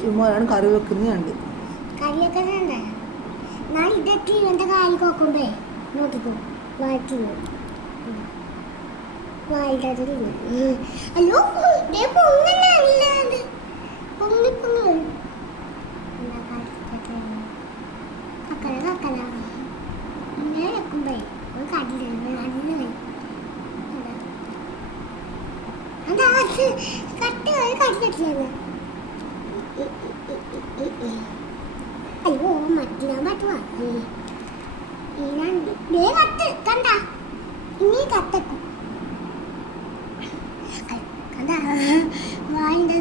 ചുമ്മാരാണ് കറി വെക്കുന്നുണ്ട്. കറി വെക്കുന്നുണ്ട്. ഞാൻ ഇതൊക്കെ ഇവന്റെ കാലിൽ നോക്കുമ്പേ നോക്കിക്കോ വായിച്ചു വായിക്കാതില്ല. അല്ലോ പൊങ്ങല്ലാതെ പൊങ്ങി പൊങ്ങി കക്കല കക്കല ഇങ്ങനെ വെക്കുമ്പേ ഒരു കടിലുണ്ട് നല്ല അതാ കട്ട് കടിക്കട്ടില്ല. അയ്യോ മറ്റിനാൻ പറ്റുവാ കട്ട് കണ്ട ഇനി കത്തക്കും കണ്ട വായിൻ്റെ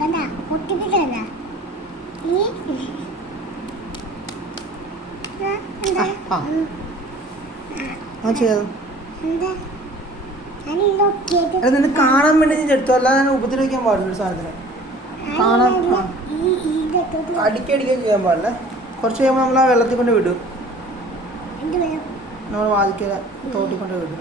കണ്ട പൊട്ടിപ്പിട്ടല്ല ഇനി എന്താ എന്താ കാണാൻ വേണ്ടി എടുത്തു, അല്ലാതെ ഉപദ്രവിക്കാൻ പാടില്ല. സാധനത്തിന് കാണാൻ അടിക്കടിക്കാൻ ചെയ്യാൻ പാടില്ല. കുറച്ച് കഴിയുമ്പോൾ നമ്മൾ ആ വെള്ളത്തിൽ കൊണ്ട് വിടും. നമ്മൾ വാദിക്കല തോട്ടി കൊണ്ട് വിടും.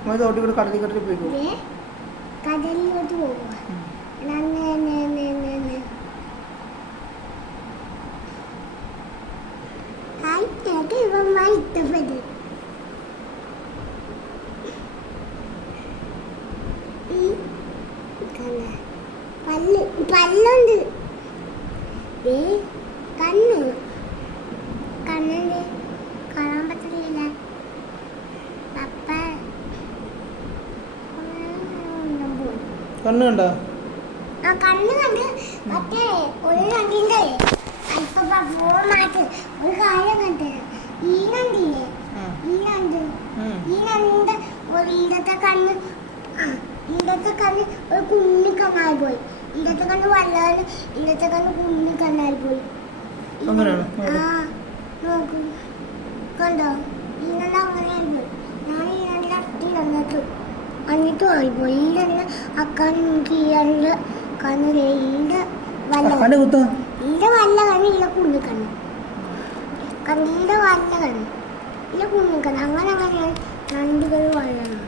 നമ്മൾ തോട്ടി കൂടെ കടലിൽ കടലിൽ പോയിക്കും. കടലിലോട്ട് പോകുക. ഇഷ്ടപ്പെട്ടു പല്ലുണ്ട് കണ്ണ് കണ്ണിന് കാണാൻ പറ്റില്ല. പപ്പ കണ്ണ് കണ്ടോ? ആ കണ്ണ് കണ്ട് മറ്റേ ഒരു കണ്ടില്ലേ അല്പ ഫോൺ മാറ്റി ഒരു കാര്യം കണ്ടത്. ഈ നണ്ടില്ലേ ഈ നണ്ട് ഇടത്തെ കണ്ണ് ഒരു കുഞ്ഞി കണ്ണായി പോയി. ഇടത്തെ കണ്ണ് വല്ലാതെ ഇടത്തെ കണ്ണ് കുഞ്ഞി കണ്ണായി പോയി. ആ നോക്കൂ കണ്ടോ ഈ നണ്ട് അങ്ങനെയായി പോയി. ഞാൻ ഈ നണ്ടിൽ അട്ടി എന്നിട്ട് ആയിപ്പോയി. ഈ നണ്ട് അക്കാണ് എനിക്ക് ഈ നണ്ട് കണ്ണിലെ ഈന്റെ വല്ല കണ്ണ് ഇല്ല കുഞ്ഞി കണ്ണ് കണ്ണിന്റെ വല്ല കണ്ണ് ഇല്ല കുഞ്ഞി കണ്ണ് അങ്ങനെ അങ്ങനെയാണ് നണ്ടുകൾ വളരണം.